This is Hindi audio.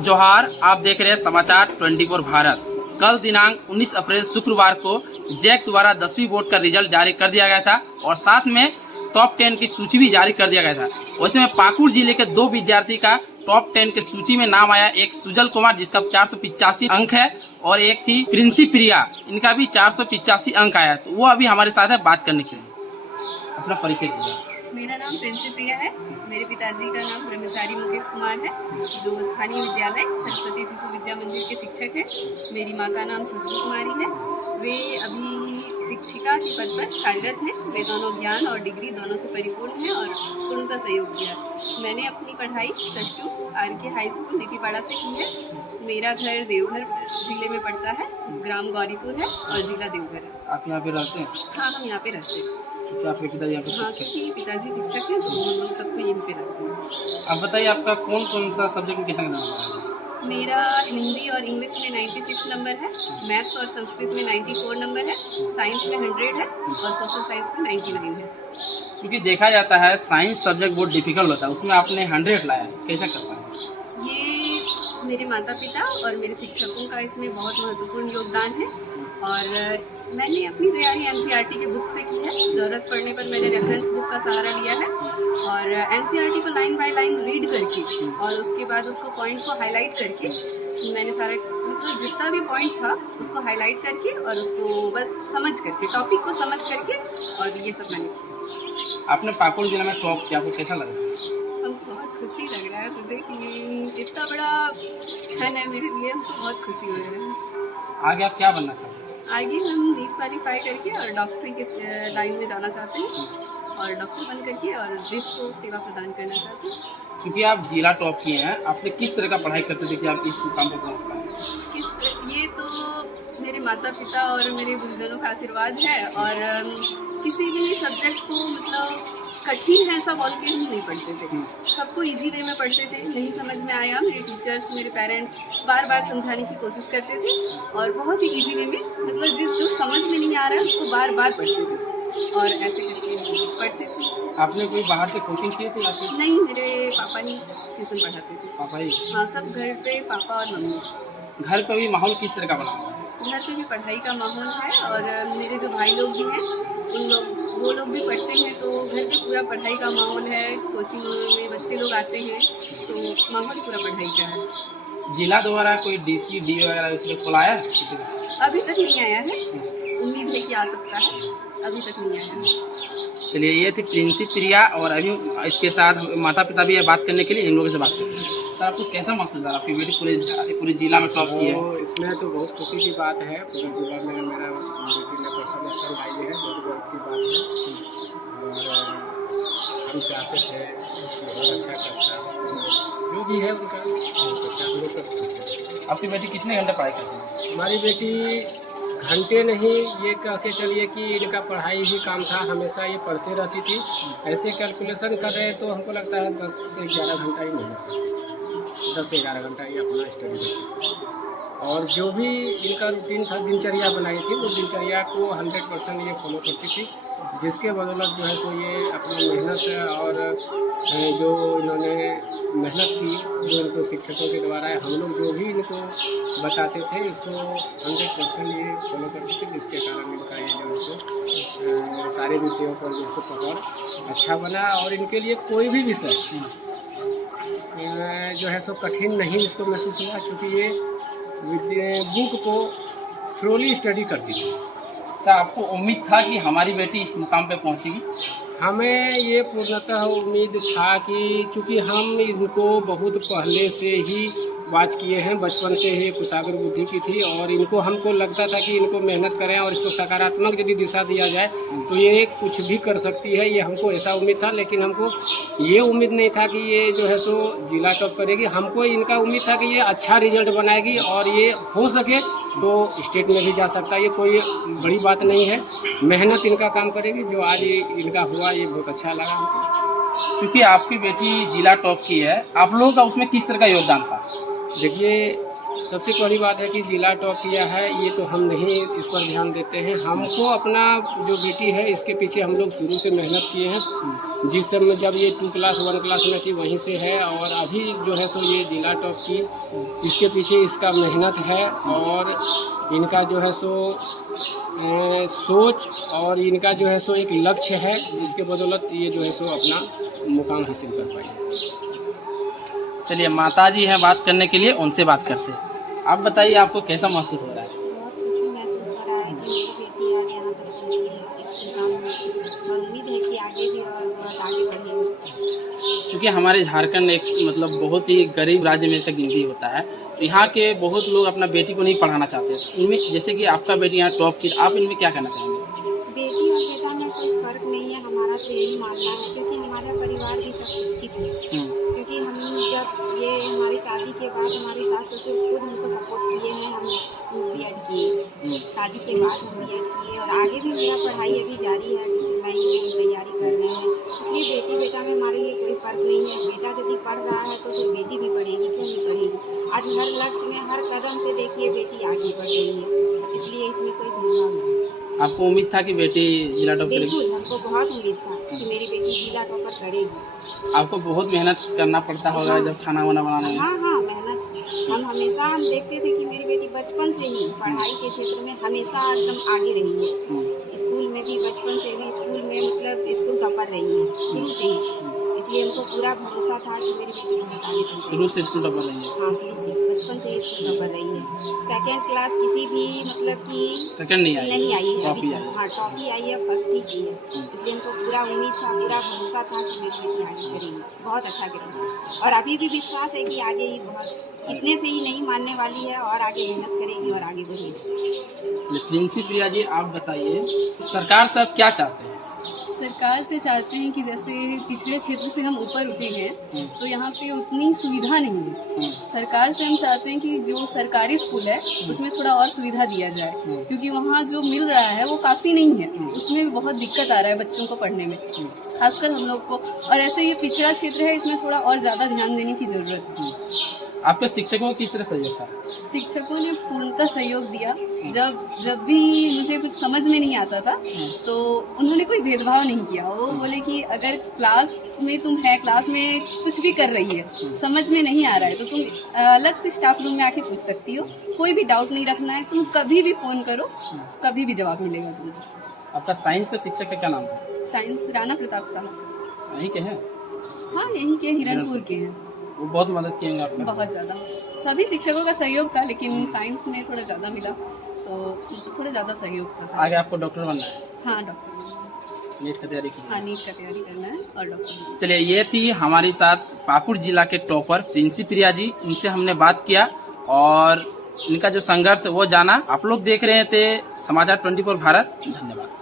जोहार, आप देख रहे हैं समाचार 24 भारत। कल दिनांक 19 अप्रैल शुक्रवार को जैक द्वारा 10वीं बोर्ड का रिजल्ट जारी कर दिया गया था और साथ में टॉप 10 की सूची भी जारी कर दिया गया था। वैसे में पाकुड़ जिले के 2 विद्यार्थी का टॉप 10 की सूची में नाम आया। एक सुजल कुमार जिसका 485 अंक है और एक थी प्रिंसी प्रिया, इनका भी 485 अंक आया। तो वो अभी हमारे साथ है बात करने के लिए। अपना परिचय दीजिए। मेरा नाम प्रिंसी प्रिया है। मेरे पिताजी का नाम ब्रह्मचारी मुकेश कुमार है, जो स्थानीय विद्यालय सरस्वती शिशु विद्या मंदिर के शिक्षक हैं। मेरी माँ का नाम खुशबू कुमारी है। वे अभी शिक्षिका के पद पर कार्यरत हैं। वे दोनों ज्ञान और डिग्री दोनों से परिपूर्ण हैं और पूर्णतः सहयोग किया। मैंने अपनी पढ़ाई +2 RK हाई स्कूल लिटीपाड़ा से की है। मेरा घर देवघर जिले में पड़ता है, ग्राम गौरीपुर है और जिला देवघर है। आप यहाँ पे रहते हैं? हाँ, हम यहाँ पे रहते हैं। क्योंकि आपके पिताजी यहाँ पे हाँ, शिक्षक क्योंकि पिताजी शिक्षक हैं तो हम लोग सबको यहीं पे रहते हैं। आप बताइए, आपका कौन कौन सा सब्जेक्ट में कितना नाम है? मेरा हिंदी और इंग्लिश में 96 नंबर है, मैथ्स और संस्कृत में 94 नंबर है, साइंस में 100 है और सोशल साइंस में 99 है। क्योंकि देखा जाता है साइंस सब्जेक्ट बहुत डिफिकल्ट होता है, उसमें आपने 100 लाया, कैसे कर पाए? ये मेरे माता पिता और मेरे शिक्षकों का इसमें बहुत महत्वपूर्ण योगदान है और मैंने अपनी तैयारी NCERT के बुक से की है। ज़रूरत पड़ने पर मैंने रेफरेंस बुक का सहारा लिया है और NCERT को लाइन बाय लाइन रीड करके और उसके बाद उसको पॉइंट को हाईलाइट करके मैंने सारा मतलब जितना भी पॉइंट था उसको हाईलाइट करके और उसको बस समझ करके टॉपिक को समझ करके और ये सब मैंने किया। आपने पाकुड़ जिले में टॉप किया, आपको कैसा लगा? हमको बहुत खुशी लग रहा है मुझे कि इतना बड़ा क्षण है मेरे लिए, हमको बहुत खुशी हो रही है। आगे आप क्या बनना चाहते हैं? आगे हम नीट क्वालिफाई करके और डॉक्टरी के लाइन में जाना चाहते हैं और डॉक्टर बन करके और देश को सेवा प्रदान करना चाहते हैं। क्योंकि आप जिला टॉप किए हैं, आपने किस तरह का पढ़ाई करते थे कि आप इस मुकाम पर पहुंच पाए? ये तो मेरे माता पिता और मेरे गुरुजनों का आशीर्वाद है और किसी भी सब्जेक्ट को मतलब कठिन है ऐसा बोल के हम नहीं पढ़ते थे, सबको इजी वे में पढ़ते थे। नहीं समझ में आया, मेरे टीचर्स मेरे पेरेंट्स बार बार समझाने की कोशिश करते थे और बहुत ही इजी वे में मतलब जो समझ में नहीं आ रहा है उसको बार बार पढ़ते थे और ऐसे करके पढ़ते थे। आपने कोई बाहर से कोचिंग किए थे? नहीं, मेरे पापा ही ट्यूशन पढ़ाते थे। पापा ही? हाँ, सब घर पे पापा और मम्मी। घर पर भी माहौल किस तरह का बना हुआ है? घर पे भी पढ़ाई का माहौल है और मेरे जो भाई लोग भी हैं वो लोग भी पढ़ते हैं, तो घर पे पूरा पढ़ाई का माहौल है। कोचिंग में बच्चे लोग आते हैं तो माहौल पूरा पढ़ाई का है। जिला द्वारा कोई DC DO वगैरह इसलिए खुलाया? अभी तक नहीं आया है, उम्मीद है कि आ सकता है, अभी तक नहीं आया है। चलिए, ये थी प्रिंसी प्रिया और अभी इसके साथ माता पिता भी है बात करने के लिए, इन लोगों से बात करते हैं। सर, आपको कैसा महसूस रहा? आपकी बेटी पूरे जिला में टॉप की है। इसमें तो बहुत खुशी की बात है। पूरे जिला में मेरा बेटी ने प्रथम स्थान लाई है, बहुत गर्व की बात है और हम चाहते थे कि बहुत अच्छा करता, जो भी है उनका हम लोग सब खुश हैं। आपकी बेटी कितने घंटे पढ़ाई करती है? हमारी बेटी घंटे नहीं, ये कह के चलिए कि इनका पढ़ाई ही काम था, हमेशा ये पढ़ती रहती थी। ऐसे कैलकुलेशन कर रहे तो हमको लगता है 10 से 11 घंटा ही नहीं था, 10 से 11 घंटा ये अपना स्टडी करती थी और जो भी इनका रूटीन था, दिनचर्या बनाई थी, वो दिनचर्या को 100% ये फॉलो करती थी, जिसके बदौलत जो है सो ये अपनी मेहनत और जो इन्होंने मेहनत की, जो इनको शिक्षकों के द्वारा हम लोग जो भी इनको बताते थे इसको 100% ये फॉलो करते थे, जिसके कारण इनका ये जो है सो सारे विषयों पर जो है पकड़ अच्छा बना और इनके लिए कोई भी विषय जो है सो कठिन नहीं इसको महसूस हुआ, क्योंकि ये बुक को थ्रोली स्टडी करती थी। सर, आपको उम्मीद था कि हमारी बेटी इस मुकाम पे पहुंचेगी? हमें ये पूर्णतः उम्मीद था कि चूँकि हम इनको बहुत पहले से ही वाच किए हैं, बचपन से ही कुशाग्र बुद्धि की थी और इनको हमको लगता था कि इनको मेहनत करें और इसको सकारात्मक यदि दिशा दिया जाए तो ये कुछ भी कर सकती है, ये हमको ऐसा उम्मीद था। लेकिन हमको ये उम्मीद नहीं था कि ये जो है सो जिला टॉप करेगी। हमको इनका उम्मीद था कि ये अच्छा रिजल्ट बनाएगी और ये हो सके तो स्टेट में भी जा सकता है। ये कोई बड़ी बात नहीं है, मेहनत इनका काम करेगी। जो आज इनका हुआ ये बहुत अच्छा लगा हमको। क्योंकि आपकी बेटी जिला टॉप की है, आप लोगों का उसमें किस तरह का योगदान था? देखिए, सबसे बड़ी बात है कि जिला टॉप किया है, ये तो हम नहीं इस पर ध्यान देते हैं। हमको अपना जो बेटी है इसके पीछे हम लोग शुरू से मेहनत किए हैं। जिस समय जब ये 2 क्लास 1 क्लास में थी वहीं से है, और अभी जो है सो ये जिला टॉप की, इसके पीछे इसका मेहनत है और इनका जो है सो सोच और इनका जो है सो एक लक्ष्य है, जिसके बदौलत ये जो है सो अपना मुकाम हासिल कर पाए। चलिए माताजी हैं बात करने के लिए, उनसे बात करते हैं। आप बताइए आपको कैसा महसूस हो रहा है? बहुत खुशी महसूस हो रहा है कि मेरी बेटी आज यहाँ तक पहुँची है इस काम में, और उम्मीद है कि आगे भी और बहुत आगे बढ़ेगी। क्योंकि हमारे झारखंड एक मतलब बहुत ही गरीब राज्य में इसका गिनती होता है, तो यहाँ के बहुत लोग अपना बेटी को नहीं पढ़ाना चाहते। इनमें जैसे कि आपका बेटी यहाँ टॉप की, आप इनमें क्या कहना चाहेंगे? बेटी और बेटा में कोई फर्क नहीं है, हमारा तो यही मानना है, क्योंकि हमारा परिवार भी सब शिक्षित है। क्योंकि हम जब ये हमारी शादी के बाद हमारे सास ससुर खुद हमको सपोर्ट किए हैं, हम B.Ed किए, शादी के बाद हम B.Ed किए, और आगे भी मेरा पढ़ाई अभी जारी है, मैं ये तैयारी कर रहे हैं। इसलिए बेटी बेटा में हमारे लिए कोई फर्क नहीं है। बेटा यदि पढ़ रहा है तो फिर बेटी भी पढ़ेगी, क्यों नहीं पढ़ेगी। आज हर लक्ष्य में हर कदम पे देखिए बेटी आगे बढ़ रही है, इसलिए इसमें कोई भेदभाव नहीं। आपको उम्मीद था कि बेटी जिला टॉप करेगी? बिल्कुल, हमको बहुत उम्मीद था कि मेरी बेटी जिला टॉपर करेगी। आपको बहुत मेहनत करना पड़ता होगा जब खाना वाना बनाने में? हाँ हाँ, मेहनत हम हमेशा हम देखते थे कि मेरी बेटी बचपन से ही पढ़ाई के क्षेत्र में हमेशा एकदम आगे रही है। स्कूल में भी बचपन से भी स्कूल में मतलब स्कूल टॉपर रही है शुरू से ही, इसलिए हमको पूरा भरोसा था कि मेरी बेटी बहुत आगे बढ़ेगी। शुरू से स्कूल टॉपर रही है? हाँ, शुरू से बचपन से स्कूल टॉपर रही है। 2nd क्लास किसी भी मतलब कि सेकंड नहीं आई है अभी टॉप ही तक। आई। हाँ, टॉप ही आई है, फर्स्ट ही की है। इसलिए हमको पूरा उम्मीद था, पूरा भरोसा था कि मेरी बेटी आगे करेगी, बहुत अच्छा करेगी, और अभी भी विश्वास है कि आगे ही बहुत इतने से ही नहीं मानने वाली है, और आगे मेहनत करेगी और आगे बढ़ेगी। प्रिंसी प्रिया जी, आप बताइए सरकार से आप क्या चाहते हैं? सरकार से चाहते हैं कि जैसे पिछड़े क्षेत्र से हम ऊपर उठे हैं तो यहाँ पे उतनी सुविधा नहीं है। सरकार से हम चाहते हैं कि जो सरकारी स्कूल है उसमें थोड़ा और सुविधा दिया जाए, क्योंकि वहाँ जो मिल रहा है वो काफ़ी नहीं है, उसमें भी बहुत दिक्कत आ रहा है बच्चों को पढ़ने में, खासकर हम लोग को। और ऐसे ये पिछड़ा क्षेत्र है, इसमें थोड़ा और ज़्यादा ध्यान देने की ज़रूरत है। आपके शिक्षकों को किस तरह सहयोग था? शिक्षकों ने पूर्णतः सहयोग दिया। जब भी मुझे कुछ समझ में नहीं आता था तो उन्होंने कोई भेदभाव नहीं किया। वो बोले कि अगर क्लास में तुम है, क्लास में कुछ भी कर रही है, समझ में नहीं आ रहा है तो तुम अलग से स्टाफ रूम में आके पूछ सकती हो, कोई भी डाउट नहीं रखना है, तुम कभी भी फ़ोन करो, कभी भी जवाब मिलेगा तुमको। आपका साइंस का शिक्षक का क्या नाम था? साइंस राणा प्रताप साहब। यही के हैं? हाँ, यहीं के हिरणपुर के हैं। वो बहुत मदद किएंगे आपको? बहुत ज़्यादा, सभी शिक्षकों का सहयोग था, लेकिन साइंस में थोड़ा ज़्यादा मिला तो थोड़ा ज़्यादा सहयोग था। आगे आपको डॉक्टर बनना है? हाँ, डॉक्टर। नीट का तैयारी की? हाँ, नीट का तैयारी करना है और डॉक्टर। चलिए, ये थी हमारे साथ पाकुड़ जिला के टॉपर प्रिंसी प्रिया जी। इनसे हमने बात किया और इनका जो संघर्ष वो जाना। आप लोग देख रहे थे समाचार 24 भारत। धन्यवाद।